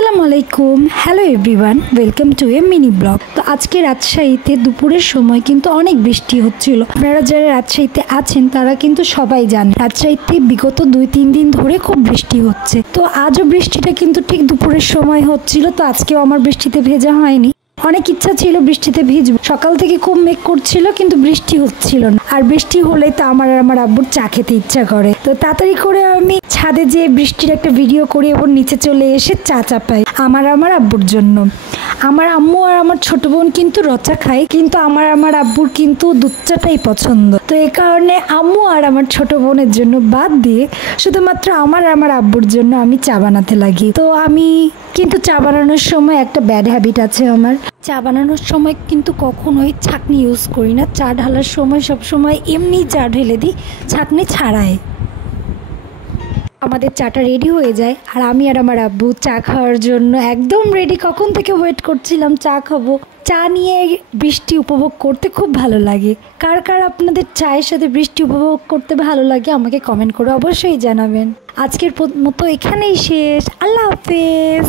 আসসালামু আলাইকুম, hello everyone, welcome to A mini blog. তো আজকে রাজশাহীতে দুপুরের সময় কিন্তু অনেক বৃষ্টি হচ্ছিল। আপনারা যারা রাজশাহীতে আছেন তারা কিন্তু সবাই জানেন রাজশাহীতে বিগত 2-3 দিন ধরে খুব বৃষ্টি হচ্ছে। তো আজও বৃষ্টিটা কিন্তু ঠিক দুপুরের সময় হচ্ছিল। তো আজকেও আমার বৃষ্টিতে ভেজা হয়নি। অনেক ইচ্ছা ছিল বৃষ্টিতে ভিজব, সকাল থেকে খুব মেঘ করছিল কিন্তু বৃষ্টি হচ্ছিল না। আর বৃষ্টি হলে তো আমার আব্বুর চা খেতে ইচ্ছা করে। তো তাড়াতাড়ি করে আমি ছাদে যেয়ে বৃষ্টির একটা ভিডিও করি এবং নিচে চলে এসে চা চাপাই আমার আব্বুর জন্য। আমার আম্মু আর আমার ছোট বোন কিন্তু রচা খায়, কিন্তু আমার আব্বুর কিন্তু দুধ চাটাই পছন্দ। তো এই কারণে আম্মু আর আমার ছোট বোনের জন্য বাদ দিয়ে শুধুমাত্র আমার আব্বুর জন্য আমি চা বানাতে লাগি। তো আমি কিন্তু চা বানানোর সময় একটা ব্যাড হ্যাবিট আছে আমার। চা বানানোর সময় কিন্তু কখনোই ছাঁকনি ইউজ করি না। চা ঢালার সময় সবসময় এমনি চা ঢেলে দিই, ছাঁকনি ছাড়াই। আমাদের চাটা রেডি হয়ে যায় আর আমি আর আমার আব্বু চা খাওয়ার জন্য একদম রেডি। কখন থেকে ওয়েট করছিলাম চা খাবো। চা নিয়ে বৃষ্টি উপভোগ করতে খুব ভালো লাগে। কার কার আপনাদের চায়ের সাথে বৃষ্টি উপভোগ করতে ভালো লাগে আমাকে কমেন্ট করে অবশ্যই জানাবেন। আজকের মতো এখানেই শেষ। আল্লাহ হাফেজ।